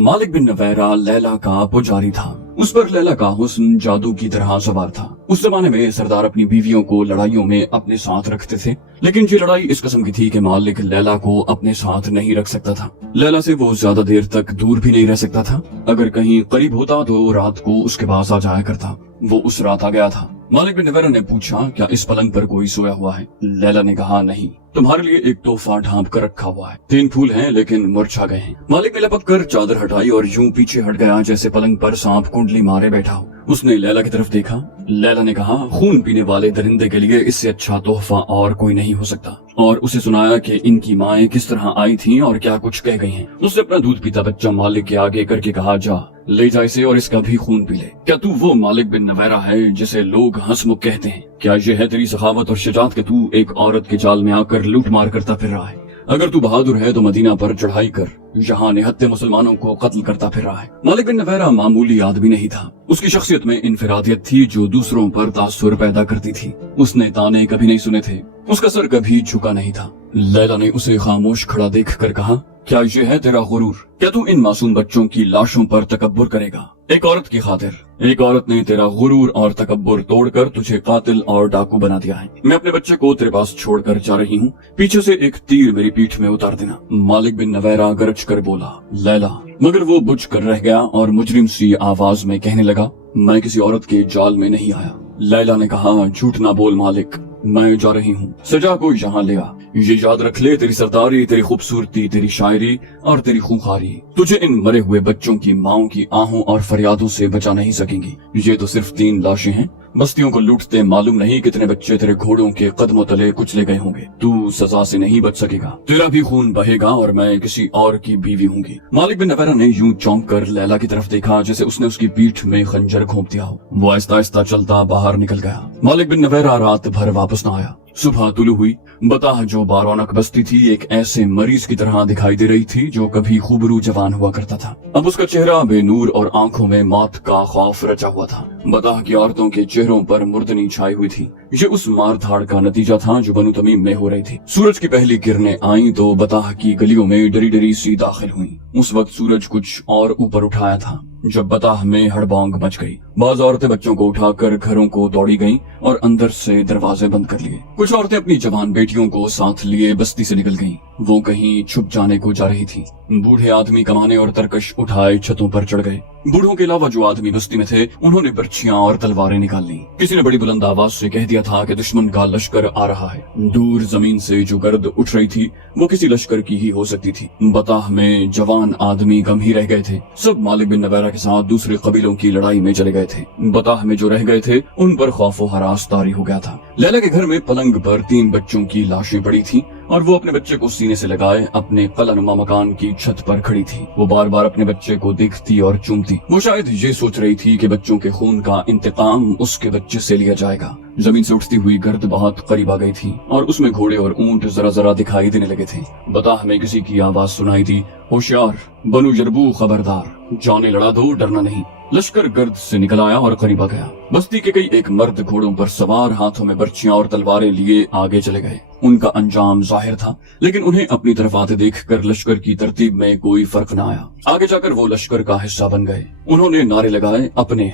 मालिक बिन नवैरा लैला का पुजारी था। उस पर लैला का हुस्न जादू की तरह सवार था। उस जमाने में सरदार अपनी बीवियों को लड़ाइयों में अपने साथ रखते थे, लेकिन ये लड़ाई इस किस्म की थी कि मालिक लैला को अपने साथ नहीं रख सकता था। लैला से वो ज्यादा देर तक दूर भी नहीं रह सकता था। अगर कहीं करीब होता तो रात को उसके पास आ जाया करता। वो उस रात आ गया था। मालिक बिन नवैरा ने पूछा, क्या इस पलंग पर कोई सोया हुआ है? लैला ने कहा, नहीं, तुम्हारे लिए एक तोहफा ढांप कर रखा हुआ है। 3 फूल हैं लेकिन मुरझा गए हैं। मालिक ने लपक कर चादर हटाई और यूं पीछे हट गया जैसे पलंग पर सांप कुंडली मारे बैठा हो। उसने लैला की तरफ देखा। लैला ने कहा, खून पीने वाले दरिंदे के लिए इससे अच्छा तोहफा और कोई नहीं हो सकता। और उसे सुनाया कि इनकी माएं किस तरह आई थीं और क्या कुछ कह गई हैं। उसने अपना दूध पीता बच्चा मालिक के आगे करके कहा, जा ले जा इसे और इसका भी खून पी ले। क्या तू वो मालिक बिन नवैरा है जिसे लोग हंसमुख कहते हैं? क्या ये है तेरी सखावत और शजात कि तू एक औरत के जाल में आकर लूट मार करता फिर रहा है? अगर तू बहादुर है तो मदीना पर चढ़ाई कर, यहाँ निहत्ते मुसलमानों को कत्ल करता फिर रहा है। मालिक बिन नवैरा मामूली आदमी नहीं था। उसकी शख्सियत में इनफिरादियत थी जो दूसरों पर तासुर पैदा करती थी। उसने ताने कभी नहीं सुने थे। उसका सर कभी झुका नहीं था। लैला ने उसे खामोश खड़ा देख कर कहा, क्या ये है तेरा गुरूर? क्या तू इन मासूम बच्चों की लाशों पर तकब्बुर करेगा? एक औरत की खातिर एक औरत ने तेरा गुरूर और तकब्बुर तोड़कर तुझे कातिल और डाकू बना दिया है। मैं अपने बच्चे को तेरे पास छोड़कर जा रही हूँ। पीछे से एक तीर मेरी पीठ में उतार देना। मालिक बिन नवैरा गरज कर बोला, लैला। मगर वो बुझ कर रह गया और मुजरिम सी आवाज में कहने लगा, मैं किसी औरत के जाल में नहीं आया। लैला ने कहा, झूठ ना बोल मालिक, मैं जा रही हूँ। सजा को यहाँ ले आ। ये याद रख ले, तेरी सरदारी, तेरी खूबसूरती, तेरी शायरी और तेरी खूंखारी तुझे इन मरे हुए बच्चों की माओं की आहों और फरियादों से बचा नहीं सकेंगी। ये तो सिर्फ 3 लाशें हैं। बस्तियों को लूटते मालूम नहीं कितने बच्चे तेरे घोड़ों के कदमों तले कुचले गए होंगे। तू सजा से नहीं बच सकेगा। तेरा भी खून बहेगा और मैं किसी और की बीवी होंगी। मालिक बिन नवैरा ने यूं चौंक कर लैला की तरफ देखा जैसे उसने उसकी पीठ में खंजर घोंप दिया हो। वो आहिस्ता आहिस्ता चलता बाहर निकल गया। मालिक बिन नवैरा रात भर वापस न आया। सुबह तुलू हुई। बताह जो बारौनक बस्ती थी एक ऐसे मरीज की तरह दिखाई दे रही थी जो कभी खूबरू जवान हुआ करता था। अब उसका चेहरा बेनूर और आंखों में मौत का खौफ रचा हुआ था। बताह की औरतों के चेहरों पर मुर्दनी छाई हुई थी। ये उस मार धाड़ का नतीजा था जो बनु तमीम में हो रही थी। सूरज की पहली किरणें आईं तो बताह की गलियों में डरी डरी सी दाखिल हुई। उस वक्त सूरज कुछ और ऊपर उठाया था जब बताह में हड़बौंग मच गई। बाज औरतें बच्चों को उठाकर घरों को दौड़ी गईं और अंदर से दरवाजे बंद कर लिए। कुछ औरतें अपनी जवान बेटियों को साथ लिए बस्ती से निकल गईं। वो कहीं छुप जाने को जा रही थी। बूढ़े आदमी कमाने और तरकश उठाए छतों पर चढ़ गए। बूढ़ों के अलावा जो आदमी बस्ती में थे उन्होंने बर्छियां और तलवारें निकाल ली। किसी ने बड़ी बुलंद आवाज से कह दिया था कि दुश्मन का लश्कर आ रहा है। दूर जमीन से जो गर्द उठ रही थी वो किसी लश्कर की ही हो सकती थी। बताह में जवान आदमी गम ही रह गए थे। सब मालिक बिन नवैरा के साथ दूसरे कबीलों की लड़ाई में चले गए थे। बताह में जो रह गए थे उन पर खौफ हरास तारी हो गया था। लैला के घर में पलंग पर 3 बच्चों की लाशें पड़ी थी और वो अपने बच्चे को सीने से लगाए अपने कलानुमा मकान की छत पर खड़ी थी। वो बार बार अपने बच्चे को देखती और चूमती। वो शायद ये सोच रही थी कि बच्चों के खून का इंतकाम उसके बच्चे से लिया जाएगा। जमीन से उठती हुई गर्द बहुत करीब आ गई थी और उसमें घोड़े और ऊंट जरा जरा दिखाई देने लगे थे। बताह में किसी की आवाज सुनाई दी, होशियार, बनु जरबू खबरदार, जाने लड़ा दो, डरना नहीं। लश्कर गर्द से निकल आया और करीब आ गया। बस्ती के कई एक मर्द घोड़ों पर सवार हाथों में बर्छियां और तलवारें लिए आगे चले गए। उनका अंजाम जाहिर था, लेकिन उन्हें अपनी तरफ आते देखकर लश्कर की तरतीब में कोई फर्क न आया। आगे जाकर वो लश्कर का हिस्सा बन गए। उन्होंने नारे लगाए, अपने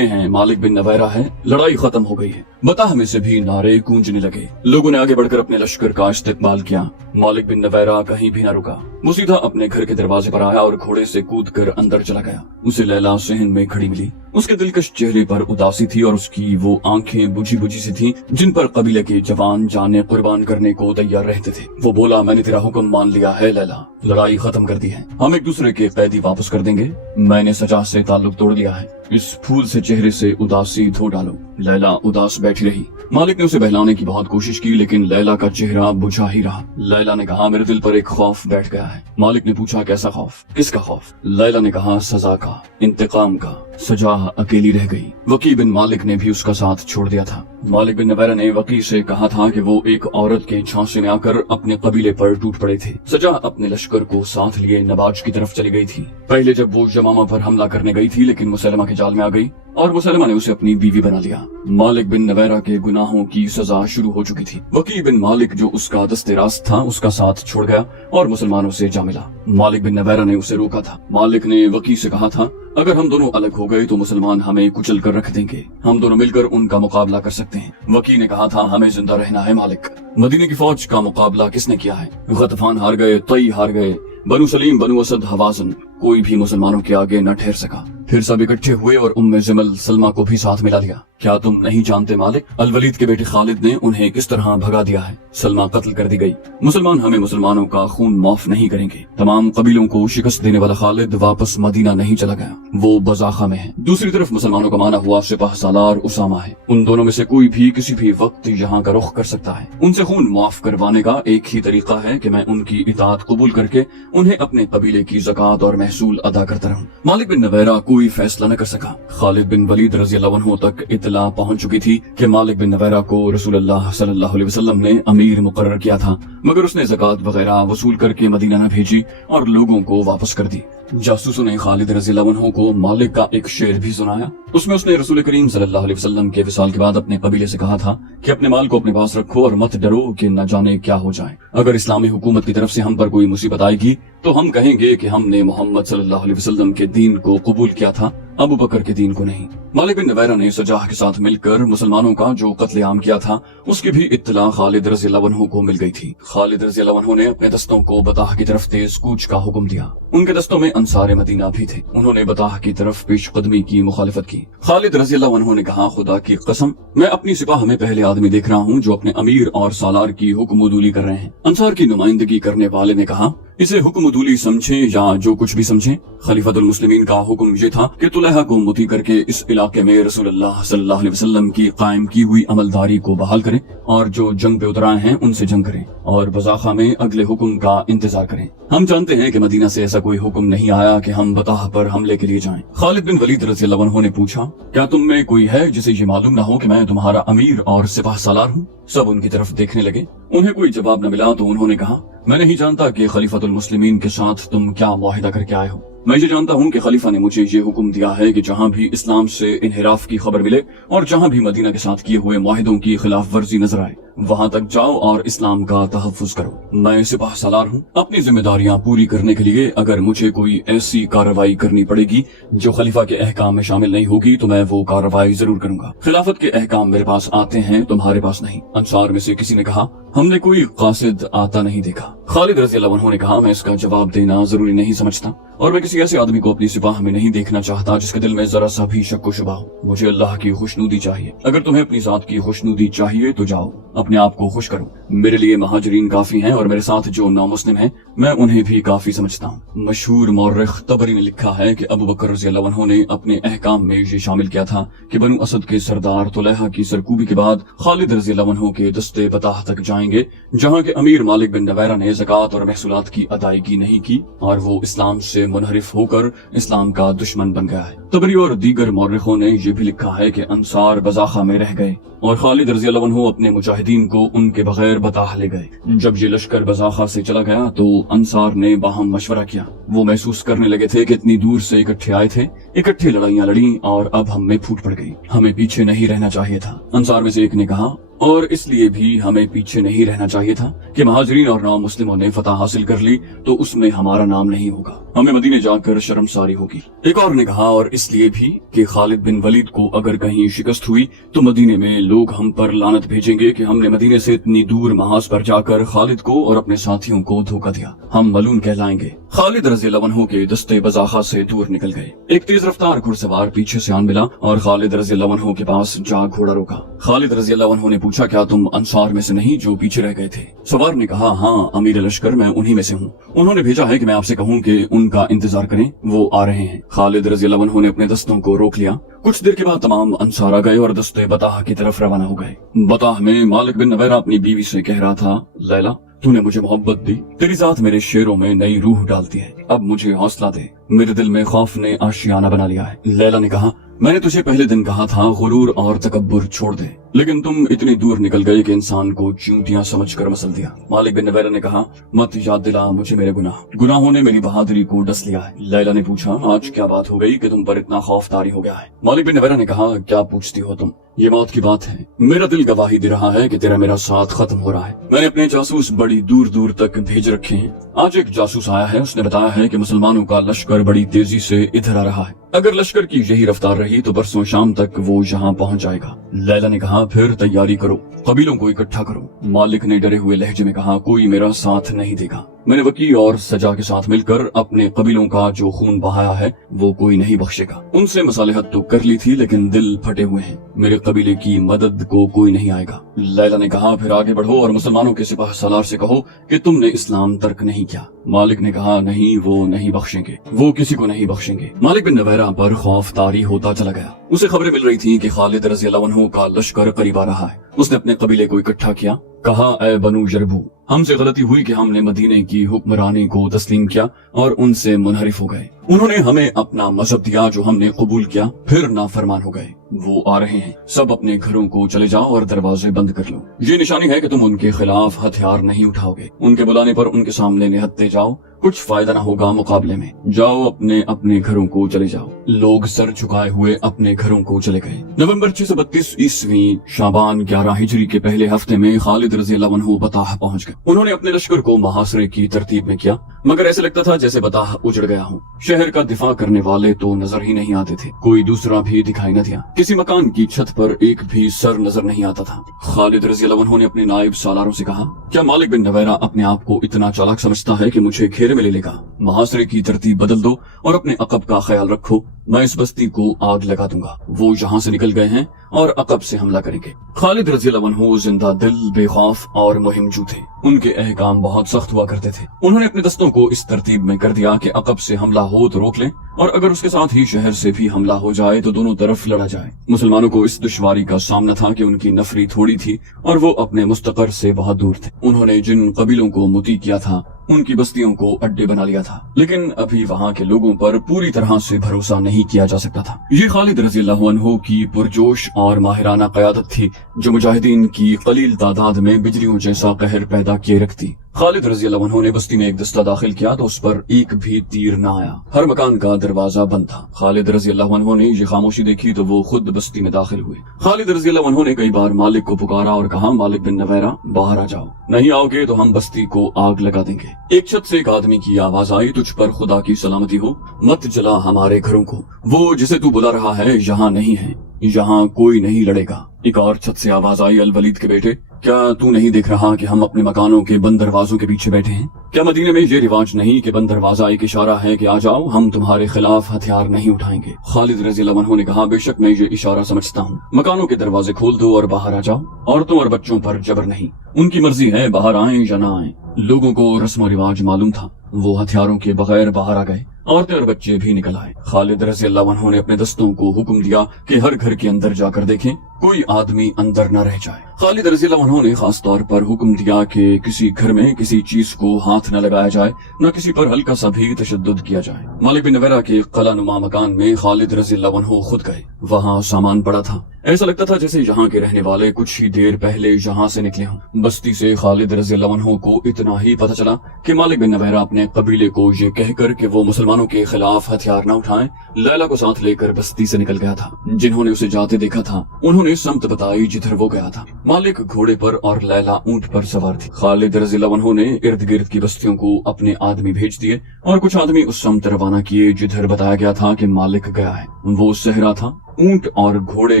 हैं, मालिक बिन नवैरा है, लड़ाई खत्म हो गई है। बताह में से भी नारे गूंजने लगे। लोगों ने आगे बढ़कर अपने लश्कर का इस्तेमाल किया। मालिक बिन नवैरा कहीं भी न रुका। वो सीधा अपने घर के दरवाजे पर आया और घोड़े से कूदकर अंदर चला गया। उसे लैला सहन में खड़ी मिली। उसके दिलकश चेहरे पर उदासी थी और उसकी वो आंखें बुझी बुझी सी थीं जिन पर कबीले के जवान जाने कुर्बान करने को तैयार रहते थे। वो बोला, मैंने तेरा हुक्म मान लिया है लैला, लड़ाई खत्म कर दी है। हम एक दूसरे के कैदी वापस कर देंगे। मैंने सजा से ताल्लुक तोड़ लिया है। इस फूल से चेहरे से उदासी धो डालो। लैला उदास बैठी रही। मालिक ने उसे बहलाने की बहुत कोशिश की लेकिन लैला का चेहरा बुझा ही रहा। लैला ने कहा, मेरे दिल पर एक खौफ बैठ गया है। मालिक ने पूछा, कैसा खौफ? किसका खौफ? लैला ने कहा, सजा का, इंतकाम का। सजा अकेली रह गई। वकी बिन मालिक ने भी उसका साथ छोड़ दिया था। मालिक बिन नवैरा ने वकी से कहा था कि वो एक औरत के झांसे में आकर अपने कबीले पर टूट पड़े थे। सजा अपने लश्कर लश्कर को साथ लिए नबाज की तरफ चली गई थी। पहले जब वो यमामा पर हमला करने गई थी, लेकिन मुसलमा के जाल में आ गई और मुसलमा ने उसे अपनी बीवी बना लिया। मालिक बिन नवैरा के गुनाहों की सजा शुरू हो चुकी थी। वकी बिन मालिक जो उसका दस्ते रास्त था उसका साथ छोड़ गया और मुसलमानों से जा मिला। मालिक बिन नवैरा ने उसे रोका था। मालिक ने वकी से कहा था, अगर हम दोनों अलग हो गए तो मुसलमान हमें कुचल कर रख देंगे, हम दोनों मिलकर उनका मुकाबला कर सकते हैं। वकी ने कहा था, हमें जिंदा रहना है मालिक। मदीने की फौज का मुकाबला किसने किया है? गतफान हार गए, तई हार गए, बनु सलीम, बनु असद, हवाजन, कोई भी मुसलमानों के आगे न ठहर सका। फिर सब इकट्ठे हुए और उम्मे जमल सलमा को भी साथ मिला लिया। क्या तुम नहीं जानते मालिक, अल वलीद के बेटे खालिद ने उन्हें किस तरह भगा दिया है? सलमा कत्ल कर दी गई। मुसलमान हमें मुसलमानों का खून माफ नहीं करेंगे। तमाम कबीलों को शिकस्त देने वाला खालिद वापस मदीना नहीं चला गया, वो बजाखा में है। दूसरी तरफ मुसलमानों का माना हुआ सिपाह सालार उसामा है। उन दोनों में से कोई भी किसी भी वक्त यहाँ का रुख कर सकता है। उनसे खून माफ करवाने का एक ही तरीका है कि मैं उनकी इताअत कबूल करके उन्हें अपने कबीले की ज़कात और महसूल अदा करता रहूं। मालिक बिन नवैरा कोई फैसला न कर सका। खालिद बिन वलीद रज़ी अल्लाह अन्हु तक इत्तला पहुंच चुकी थी कि मालिक बिन नवैरा को रसूलुल्लाह सल्लल्लाहु अलैहि वसल्लम ने अमीर मुकर्रर किया था, मगर उसने ज़कात वगैरह वसूल करके मदीना न भेजी और लोगों को वापस कर दी। जासूसों ने खालिद रज़ी अल्लाह अन्हु को मालिक का एक शेर भी सुनाया। उसमें उसने रसूल करीम सल्लल्लाहु अलैहि वसल्लम के विसाल के बाद अपने कबीले से कहा था कि अपने माल को अपने पास रखो और मत डरो कि न जाने क्या हो जाए। अगर इस्लामी हुकूमत की तरफ से हम पर कोई मुसीबत आएगी तो हम कहेंगे कि हमने मोहम्मद सल्लल्लाहु अलैहि वसल्लम के दीन को कबूल किया था, अबू बकर के दीन को नहीं। मालिक बिन नवैरा ने सजाह के साथ मिलकर मुसलमानों का जो कत्लेआम किया था उसकी भी इत्तला खालिद रज़ी अल्लाह अन्हु को मिल गई थी। खालिद रज़ी अल्लाह अन्हु ने अपने दस्तों को बताह की तरफ तेज कूच का हुक्म दिया। उनके दस्तों में अंसार मदीना भी थे। उन्होंने बताह की तरफ पेशकदमी की मुखालिफत की। खालिद रज़ी अल्लाह अन्हु ने कहा, खुदा की कसम, मैं अपनी सिपाह में पहले आदमी देख रहा हूँ जो अपने अमीर और सालार की हुक्मदूली कर रहे हैं। अंसार की नुमाइंदगी करने वाले ने कहा, इसे हुक्मदूली समझे या जो कुछ भी समझे, खलीफतुल मुस्लिमीन का हुक्म ये था कि तुलैहा को मुती करके इस इलाके में रसूलुल्लाह सल्लल्लाहु अलैहि वसल्लम की कायम की हुई अमलदारी को बहाल करें और जो जंग पे उतराए हैं उनसे जंग करें और बज़ाखा में अगले हुक्म का इंतजार करें। हम जानते हैं कि मदीना से ऐसा कोई हुक्म नहीं आया कि हम बताह पर हमले के लिए जाएं। खालिद बिन वलीद रज़ी अल्लाह अन्हु ने पूछा, क्या तुम में कोई है जिसे ये मालूम न हो कि मैं तुम्हारा अमीर और सिपाह सालार हूँ? सब उनकी तरफ देखने लगे। उन्हें कोई जवाब न मिला तो उन्होंने कहा, मैं नहीं जानता कि खलीफतुल मुस्लिमीन के साथ तुम क्या मुआहिदा करके आए हो। मैं ये जानता हूँ कि खलीफा ने मुझे ये हुक्म दिया है कि जहाँ भी इस्लाम से इन्हिराफ की खबर मिले और जहाँ भी मदीना के साथ किए हुए मुआहिदों की खिलाफ वर्जी नजर आए वहाँ तक जाओ और इस्लाम का तहफ़्फ़ुज़ करो। मैं सिपाह सालार हूँ। अपनी जिम्मेदारियाँ पूरी करने के लिए अगर मुझे कोई ऐसी कार्रवाई करनी पड़ेगी जो खलीफा के अहकाम में शामिल नहीं होगी तो मैं वो कार्रवाई जरूर करूंगा। खिलाफत के अहकाम मेरे पास आते हैं, तुम्हारे पास नहीं। अंसार में से किसी ने कहा, हमने कोई कासिद आता नहीं देखा। खालिद रज़ी अल्लाह अन्हु ने कहा, मैं इसका जवाब देना जरूरी नहीं समझता और मैं किसी ऐसे आदमी को अपनी सिपाह में नहीं देखना चाहता जिसके दिल में जरा सा भी शक व शुबा हो। मुझे अल्लाह की खुशनुदी चाहिए। अगर तुम्हें अपनी जात की खुशनुदी चाहिए तो जाओ, अपने आप को खुश करो। मेरे लिए महाजरीन काफी हैं और मेरे साथ जो नामुस्लिम हैं मैं उन्हें भी काफी समझता हूँ। मशहूर मौर्रिख तबरी ने लिखा है कि अबू बकर रज़ी अल्लाह अन्हु ने अपने अहकाम में ये शामिल किया था कि बनु असद के सरदार तुलैहा की सरकूबी के बाद खालिद रज़ी अल्लाह अन्हु के दस्ते बताह तक जाएंगे जहाँ के अमीर मालिक बिन नवैरा ने ज़कात और महसूलात की अदायगी नहीं की और वो इस्लाम से मुनहरिफ होकर इस्लाम का दुश्मन बन गया है। तबरी और दीगर मौर्रिखों ने ये भी लिखा है कि अंसार बज़ाखा में रह गए और खालिद रज़ी अल्लाह अन्हु अपने मुजाहिदीन को उनके बगैर बताह ले गए। जब ये लश्कर बज़ाखा से चला गया तो अंसार ने बाहम मशवरा किया। वो महसूस करने लगे थे कि इतनी दूर से इकट्ठे आए थे, इकट्ठे लड़ाइयाँ लड़ी और अब हम में फूट पड़ गई। हमें पीछे नहीं रहना चाहिए था। अंसार में से एक ने कहा, और इसलिए भी हमें पीछे नहीं रहना चाहिए था कि महाजरीन और नौ मुस्लिमों ने फतह हासिल कर ली तो उसमें हमारा नाम नहीं होगा, हमें मदीने जाकर शर्मसारी होगी। एक और ने कहा, और इसलिए भी कि खालिद बिन वलीद को अगर कहीं शिकस्त हुई तो मदीने में लोग हम पर लानत भेजेंगे कि हमने मदीने से इतनी दूर महाज पर जाकर खालिद को और अपने साथियों को धोखा दिया, हम मलून कहलाएंगे। खालिद रज़ी अल्लाह अन्हु के दस्ते बज़ाखा से दूर निकल गए। एक तेज रफ्तार घुड़सवार पीछे से आन मिला और खालिद रज़ी अल्लाह अन्हु के पास जा घोड़ा रोका। खालिद रज़ी अल्लाह अन्हु ने पूछा, क्या तुम अंसार में से नहीं जो पीछे रह गए थे? सवार ने कहा, हाँ अमीर लश्कर, मैं उन्हीं में से हूँ। उन्होंने भेजा है कि मैं आपसे कहूँ कि उनका इंतजार करें, वो आ रहे हैं। खालिद रज़ी अल्लाह अन्हु ने अपने दस्तों को रोक लिया। कुछ देर के बाद तमाम अंसार आ गए और दस्ते बताह की तरफ रवाना हो गए। बताह में मालिक बिन नवैरा अपनी बीवी से कह रहा था, लैला तूने मुझे मोहब्बत दी, तेरी जात मेरे शेरों में नई रूह डालती है, अब मुझे हौसला दे, मेरे दिल में खौफ ने आशियाना बना लिया है। लैला ने कहा, मैंने तुझे पहले दिन कहा था गुरूर और तकब्बुर छोड़ दे, लेकिन तुम इतनी दूर निकल गए कि इंसान को चींटियां समझकर मसल दिया। मालिक बिन नवैरा ने कहा, मत याद दिला मुझे मेरे गुनाहों ने मेरी बहादुरी को डस लिया है। लैला ने पूछा, आज क्या बात हो गई कि तुम पर इतना खौफ तारी हो गया है? मालिक बिन नवैरा ने कहा, क्या पूछती हो तुम, ये मौत की बात है। मेरा दिल गवाही दे रहा है कि तेरा मेरा साथ खत्म हो रहा है। मैंने अपने जासूस बड़ी दूर दूर तक भेज रखे हैं। आज एक जासूस आया है, उसने बताया है कि मुसलमानों का लश्कर बड़ी तेजी से इधर आ रहा है। अगर लश्कर की यही रफ्तार रही तो परसों शाम तक वो यहाँ पहुँच जाएगा। लैला ने कहा, फिर तैयारी करो, कबीलों को इकट्ठा करो। मालिक ने डरे हुए लहजे में कहा, कोई मेरा साथ नहीं देगा। मैंने वकी और सजा के साथ मिलकर अपने कबीलों का जो खून बहाया है वो कोई नहीं बख्शेगा। उनसे मसालिहत तो कर ली थी लेकिन दिल फटे हुए हैं। मेरे कबीले की मदद को कोई नहीं आएगा। लैला ने कहा, फिर आगे बढ़ो और मुसलमानों के सिपाह सालार से कहो कि तुमने इस्लाम तर्क नहीं किया। मालिक ने कहा, नहीं, वो नहीं बख्शेंगे, वो किसी को नहीं बख्शेंगे। मालिक बिन नवैरा पर खौफ तारी होता चला गया। उसे खबरें मिल रही थी कि खालिद रज़ी अल्लाह अन्हु का लश्कर करीब आ रहा है। उसने अपने कबीले को इकट्ठा किया, कहा, ऐ बनु जरबू, हमसे गलती हुई कि हमने मदीने की हुक्मरानी को तस्लीम किया और उनसे मुनहरिफ हो गए। उन्होंने हमें अपना मजहब दिया जो हमने कबूल किया, फिर नाफरमान हो गए। वो आ रहे हैं, सब अपने घरों को चले जाओ और दरवाजे बंद कर लो। ये निशानी है कि तुम उनके खिलाफ हथियार नहीं उठाओगे। उनके बुलाने पर उनके सामने निहत्ते जाओ, कुछ फायदा न होगा मुकाबले में। जाओ, अपने अपने घरों को चले जाओ। लोग सर झुकाए हुए अपने घरों को चले गए। नवंबर 632 ईस्वी शाबान 11 हिजरी के पहले हफ्ते में खालिद रज़ी अल्लाह अन्हु बताह पहुंच गए। उन्होंने अपने लश्कर को मुहासरे की तरतीब में किया, मगर ऐसे लगता था जैसे बताह उजड़ गया हो। शहर का दिफा करने वाले तो नजर ही नहीं आते थे, कोई दूसरा भी दिखाई न दिया। किसी मकान की छत पर एक भी सर नजर नहीं आता था। खालिद रज़ी अल्लाह अन्हु ने अपने नायब सालारों से कहा, क्या मालिक बिन नवैरा अपने आप को इतना चालाक समझता है कि मुझे घेरे में ले लेगा? मुहासरे की तरतीब बदल दो और अपने अकब का ख्याल रखो, मैं इस बस्ती को आग लगा दूंगा। वो यहाँ से निकल गए हैं और अकब से हमला करेंगे। खालिद रज़ी अल्लाह अन्हु जिंदा दिल, बेखौफ और मुहिमजू थे। उनके अहकाम बहुत सख्त हुआ करते थे। उन्होंने अपने दस्तों को इस तरतीब में कर दिया कि अकब से हमला हो तो रोक लें और अगर उसके साथ ही शहर से भी हमला हो जाए तो दोनों तरफ लड़ा जाए। मुसलमानों को इस दुश्वारी का सामना था कि उनकी नफरी थोड़ी थी और वो अपने मुस्तकर से बहुत दूर थे। उन्होंने जिन कबीलों को मुती किया था उनकी बस्तियों को अड्डे बना लिया था, लेकिन अभी वहाँ के लोगों पर पूरी तरह से भरोसा नहीं किया जा सकता था। ये खालिद रज़ी अल्लाह अन्हु की पुरजोश और माहिराना क़यादत थी जो मुजाहिदीन की कलील तादाद में बिजलियों जैसा कहर पैदा किए रखती। खालिद रज़ी अल्लाह अन्हु ने बस्ती में एक दस्ता दाखिल किया तो उस पर एक भी तीर न आया। हर मकान का दरवाजा बंद था। खालिद रज़ी अल्लाह अन्हु ने ये खामोशी देखी तो वो खुद बस्ती में दाखिल हुए। खालिद रज़ी अल्लाह अन्हु ने कई बार मालिक को पुकारा और कहा, मालिक बिन नवैरा, बाहर आ जाओ, नहीं आओगे तो हम बस्ती को आग लगा देंगे। एक छत से एक आदमी की आवाज आई, तुझ पर खुदा की सलामती हो, मत जला हमारे घरों को। वो जिसे तू बुला रहा है यहाँ नहीं है, यहाँ कोई नहीं लड़ेगा। एक और छत से आवाज आई, अल वलीद के बेटे, क्या तू नहीं देख रहा कि हम अपने मकानों के बंद दरवाजों के पीछे बैठे हैं? क्या मदीने में ये रिवाज नहीं कि बंद दरवाजा एक इशारा है कि आ जाओ, हम तुम्हारे खिलाफ हथियार नहीं उठाएंगे? खालिद रज़ी अल्लाह अन्हु ने कहा, बेशक मैं ये इशारा समझता हूँ। मकानों के दरवाजे खोल दो और बाहर आ जाओ। औरतों और बच्चों पर जबर नहीं, उनकी मर्जी है बाहर आए या ना आए। लोगों को रस्म रिवाज मालूम था, वो हथियारों के बगैर बाहर आ गए। औरतें और बच्चे भी निकल आए। खालिद रज़ी अल्लाह अन्हु ने अपने दस्तों को हुक्म दिया कि हर घर के अंदर जाकर देखें, कोई आदमी अंदर न रह जाए। खालिद रज़ी अल्लाह अन्हु ने खास तौर पर हुक्म दिया कि किसी घर में किसी चीज को हाथ न लगाया जाए, न किसी पर हल्का सा भी तशद्दुद किया जाए। मालिक बिन नवैरा के कलानुमा मकान में खालिद रज़ी अल्लाह अन्हु खुद गए। वहाँ सामान पड़ा था, ऐसा लगता था जैसे यहाँ के रहने वाले कुछ ही देर पहले यहाँ से निकले हों। बस्ती से खालिद रज़ी अल्लाह अन्हु को इतना ही पता चला कि मालिक बिन नवैरा अपने कबीले को ये कहकर कि वो मुसलमानों के खिलाफ हथियार न उठाएं, लैला को साथ लेकर बस्ती से निकल गया था। जिन्होंने उसे जाते देखा था उन्होंने समत बताई जिधर वो गया था। मालिक घोड़े पर और लैला ऊंट पर सवार थी। खालिद रज़ी अल्लाह अन्हु ने इर्द गिर्द की बस्तियों को अपने आदमी भेज दिए और कुछ आदमी उस समत रवाना किए जिधर बताया गया था कि मालिक गया है। वो सहरा था, ऊंट और घोड़े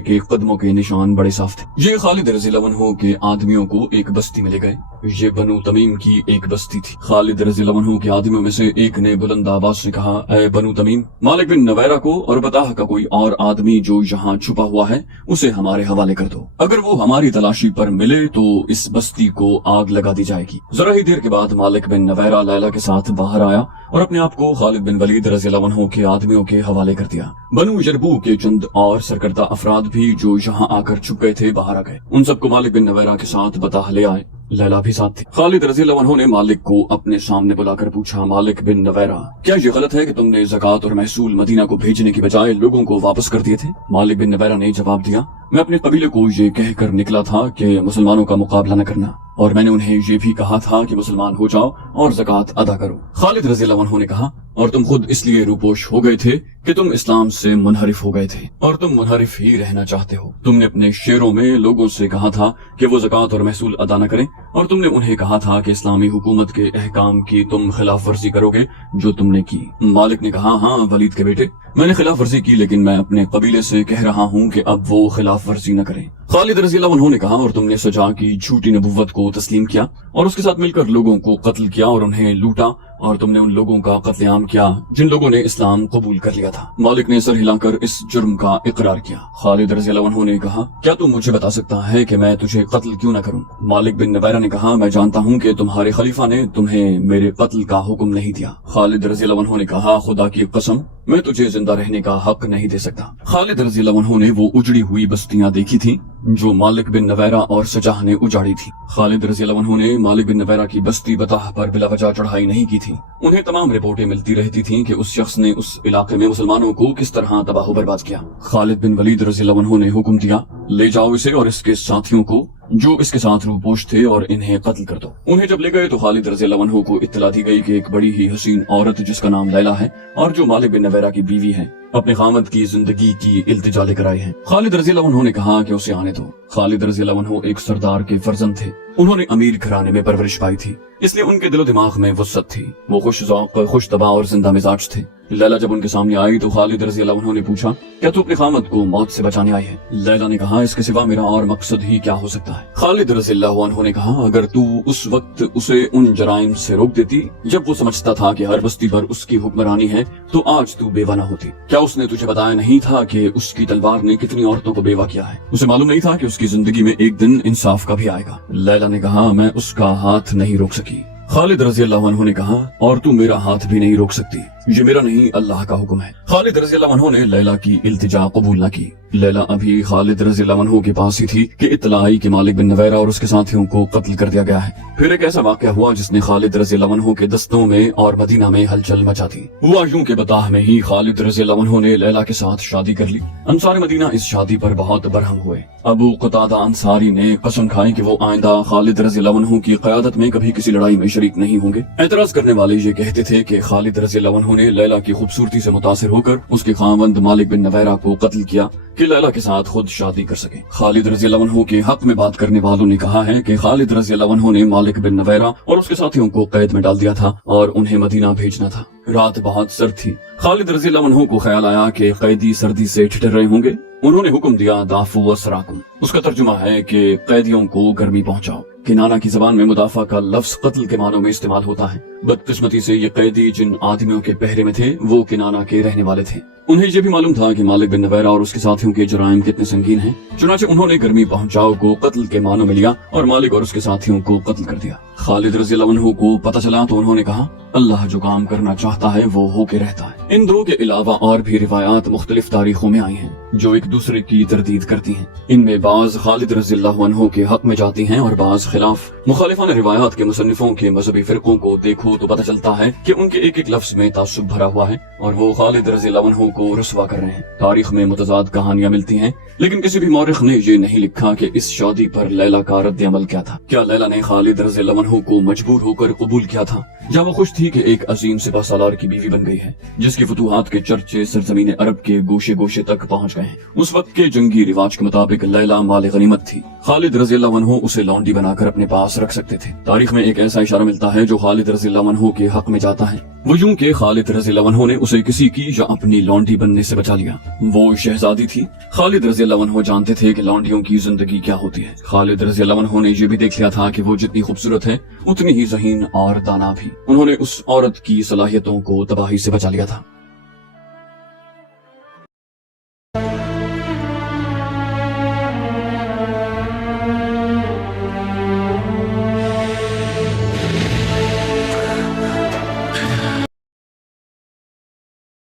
के कदमों के निशान बड़े साफ थे। ये खालिद रज़ी अल्लाह अन्हु के आदमियों को एक बस्ती में ले गए। ये बनु तमीम की एक बस्ती थी। खालिद रज़ी अल्लाह अन्हु के आदमियों में से एक ने बुलंद आवाज से कहा, ऐ बनु तमीम, मालिक बिन नवैरा को और बताह का कोई और आदमी जो यहाँ छुपा हुआ है उसे हमारे हवाले कर दो। अगर वो हमारी तलाशी पर मिले तो इस बस्ती को आग लगा दी जाएगी। जरा ही देर के बाद मालिक बिन नवैरा लैला के साथ बाहर आया और अपने आप को खालिद बिन वलीद रज़ी अल्लाह अन्हु के आदमियों के हवाले कर दिया। बनु यरबू के चंद और सरकर्दा अफराद भी जो यहाँ आकर छुप गए थे बाहर आ गए। उन सबको मालिक बिन नवैरा के साथ बताह ले आए। लैला भी साथ थी। खालिद रज़ी अल्लाह अन्हु ने मालिक को अपने सामने बुलाकर पूछा, मालिक बिन नवैरा, क्या ये गलत है कि तुमने ज़कात और महसूल मदीना को भेजने की बजाय लोगों को वापस कर दिए थे? मालिक बिन नवैरा ने जवाब दिया, میں اپنے قبیلے کو یہ کہہ کر نکلا تھا کہ مسلمانوں کا مقابلہ نہ کرنا، اور میں نے انہیں یہ بھی کہا تھا کہ مسلمان ہو جاؤ اور زکوٰۃ ادا کرو۔ خالد رضی اللہ عنہ نے کہا، اور تم خود اس لیے روپوش ہو گئے تھے کہ تم اسلام سے منحرف ہو گئے تھے، اور تم منحرف ہی رہنا چاہتے ہو۔ تم نے اپنے شعروں میں لوگوں سے کہا تھا کہ وہ زکوٰۃ اور محصول ادا نہ کریں، اور تم نے انہیں کہا تھا کہ اسلامی حکومت کے احکام کی تم خلاف ورزی کرو گے، جو تم نے کی۔ مالک نے کہا، ہاں ولید کے بیٹے، میں نے خلاف ورزی کی، لیکن میں اپنے قبیلے سے کہہ رہا ہوں کہ اب وہ خلاف ورزی نہ کریں۔ خالد رضی اللہ عنہ نے کہا، اور تم نے سجا کی جھوٹی نبوت کو تسلیم کیا اور اس کے ساتھ مل کر لوگوں کو قتل کیا اور انہیں لوٹا، اور تم نے ان لوگوں کا قتل عام کیا جن لوگوں نے اسلام قبول کر لیا تھا۔ مالک نے سر ہلا کر اس جرم کا اقرار کیا۔ خالد رضی اللہ عنہ نے کہا، کیا تم مجھے بتا سکتا ہے کہ میں تجھے قتل کیوں نہ کروں؟ مالک بن نویرہ نے کہا، میں جانتا ہوں کہ تمہارے خلیفہ نے تمہیں میرے قتل کا حکم نہیں دیا۔ خالد رضی اللہ عنہ نے کہا، خدا کی قسم، میں تجھے زندہ رہنے کا حق نہیں دے سکتا۔ خالد رضی اللہ عنہ نے وہ اجڑی ہوئی بستیاں دیکھی تھیں جو مالک بن نویرہ اور سجاہ نے اجاڑی تھی۔ خالد رضی اللہ عنہ نے مالک بن نویرہ کی بستی بطح پر بلا وجہ چڑھائی نہیں کی تھی۔ انہیں تمام رپورٹیں ملتی رہتی تھیں کہ اس شخص نے اس علاقے میں مسلمانوں کو کس طرح تباہ و برباد کیا۔ خالد بن ولید رضی اللہ عنہ نے حکم دیا، لے جاؤ اسے اور اس کے ساتھیوں کو جو اس کے ساتھ روپوش تھے اور انہیں قتل کر دو۔ انہیں جب لے گئے تو خالد رضی اللہ عنہ کو اطلاع دی گئی کہ ایک بڑی ہی حسین عورت جس کا نام لیلا ہے اور جو مالک بن نویرہ کی بیوی ہے، اپنے خامد کی زندگی کی التجا لے کر آئے ہیں۔ خالد رضی اللہ عنہ نے کہا کہ اسے آنے دو۔ خالد رضی اللہ عنہ ایک سردار کے فرزند تھے، انہوں نے امیر گھرانے میں پرورش پائی تھی، اس لیے ان کے دل و دماغ میں وسعت تھی۔ وہ خوش ذوق، خوش طبع اور زندہ مزاج تھے۔ لیلا جب ان کے سامنے آئی تو خالد رضی اللہ عنہ نے پوچھا، کیا تو اپنے خامد کو موت سے بچانے آئی ہے؟ لیلا نے کہا، اس کے سوا میرا اور مقصد ہی کیا ہو سکتا ہے؟ خالد رضی اللہ عنہ نے کہا، اگر تو اس وقت اسے ان جرائم سے روک دیتی جب وہ سمجھتا تھا کہ ہر بستی پر اس کی حکمرانی ہے تو آج تو بیوہ نہ ہوتی۔ کیا اس نے تجھے بتایا نہیں تھا کہ اس کی تلوار نے کتنی عورتوں کو بیوہ کیا ہے؟ اسے معلوم نہیں تھا کہ اس کی زندگی میں ایک دن انصاف کا بھی آئے گا۔ لیلا نے کہا، میں اس کا ہاتھ نہیں روک سکی۔ خالد رضی اللہ عنہ نے کہا، اور تو میرا ہاتھ بھی نہیں روک سکتی، یہ میرا نہیں اللہ کا حکم ہے۔ خالد رضی اللہ عنہ نے لیلا کی التجا قبول نہ کی۔ لیلا ابھی خالد رضی اللہ عنہ کے پاس ہی تھی کہ اطلاع آئی کہ مالک بن نویرہ اور اس کے ساتھیوں کو قتل کر دیا گیا ہے۔ پھر ایک ایسا واقعہ ہوا جس نے خالد رضی اللہ عنہ کے دستوں میں اور مدینہ میں ہلچل مچا دی۔ ہوا یوں کہ بطاح میں ہی خالد رضی اللہ عنہ نے لیلا کے ساتھ شادی کر لی۔ انصار مدینہ اس شادی پر بہت برہم ہوئے۔ ابو قتادہ انصاری نے قسم کھائی کہ وہ آئندہ خالد رضی اللہ عنہ کی قیادت میں کبھی کسی لڑائی میں شریک نہیں ہوں گے۔ اعتراض کرنے والے یہ کہتے تھے کہ خالد رضی اللہ عنہ نے لیلا کی خوبصورتی سے متاثر ہو کر اس کے خاوند مالک بن نویرہ کو قتل کیا کہ لیلا کے ساتھ خود شادی کر سکے۔ خالد رضی اللہ عنہ کے حق میں بات کرنے والوں نے کہا ہے کہ خالد رضی اللہ عنہ نے مالک بن نویرہ اور اس کے ساتھیوں کو قید میں ڈال دیا تھا اور انہیں مدینہ بھیجنا تھا۔ رات بہت سرد تھی۔ خالد رضی اللہ عنہ کو خیال آیا کہ قیدی سردی سے ٹھٹر رہے ہوں گے۔ انہوں نے حکم دیا، دافو اسراکم، اس کا ترجمہ ہے کہ قیدیوں کو گرمی پہنچاؤ۔ کنانہ کی زبان میں مدافع کا لفظ قتل کے معنوں میں استعمال ہوتا ہے۔ بدقسمتی سے یہ قیدی جن آدمیوں کے پہرے میں تھے وہ کنانہ کے رہنے والے تھے۔ انہیں یہ بھی معلوم تھا کہ مالک بن نویرہ اور اس کے ساتھیوں کے جرائم کتنے سنگین ہیں، چنانچہ انہوں نے گرمی پہنچاؤ کو قتل کے معنوں میں لیا اور مالک اور اس کے ساتھیوں کو قتل کر دیا۔ خالد رضی اللہ عنہ کو پتہ چلا تو انہوں نے کہا، اللہ جو کام کرنا چاہتا ہے وہ ہو کے رہتا ہے۔ ان دو کے علاوہ اور بھی روایات مختلف تاریخوں میں آئی ہیں جو ایک دوسرے کی تردید کرتی ہیں۔ ان میں بعض خالد رضی اللہ عنہ کے حق میں جاتی ہیں اور بعض خلاف۔ مخالفان روایات کے مصنفوں کے مذہبی فرقوں کو دیکھو تو پتہ چلتا ہے کہ ان کے ایک ایک لفظ میں تعصب بھرا ہوا ہے اور وہ خالد رضی اللہ عنہ کو رسوا کر رہے ہیں۔ تاریخ میں متضاد کہانیاں ملتی ہیں، لیکن کسی بھی مورخ نے یہ نہیں لکھا کہ اس شادی پر لیلا کا رد عمل کیا تھا۔ کیا لیلا نے خالد رضی اللہ عنہ کو مجبور ہو کر قبول کیا تھا، یا وہ خوش تھی کہ ایک عظیم سپہ سالار کی بیوی بن گئی ہے جس کی فتوحات کے چرچے سرزمین عرب کے گوشے گوشے تک پہنچ گئے ہیں؟ اس وقت کے جنگی رواج کے مطابق لیلا مال غنیمت تھی۔ خالد رضی اللہ عنہ اسے لونڈی بنا کر اپنے پاس رکھ سکتے تھے۔ تاریخ میں ایک ایسا اشارہ ملتا ہے جو خالد رضی اللہ عنہ کے حق میں جاتا ہے، وہ یوں کہ خالد رضی اللہ عنہ نے اسے کسی کی یا اپنی لونڈی بننے سے بچا لیا۔ وہ شہزادی تھی۔ خالد رضی اللہ عنہ جانتے تھے کہ لونڈیوں کی زندگی کیا ہوتی ہے۔ خالد رضی اللہ عنہ نے یہ بھی دیکھ لیا تھا کہ وہ جتنی خوبصورت ہے اتنی ہی ذہین اور دانا بھی۔ انہوں نے اس عورت کی صلاحیتوں کو تباہی سے بچا لیا تھا۔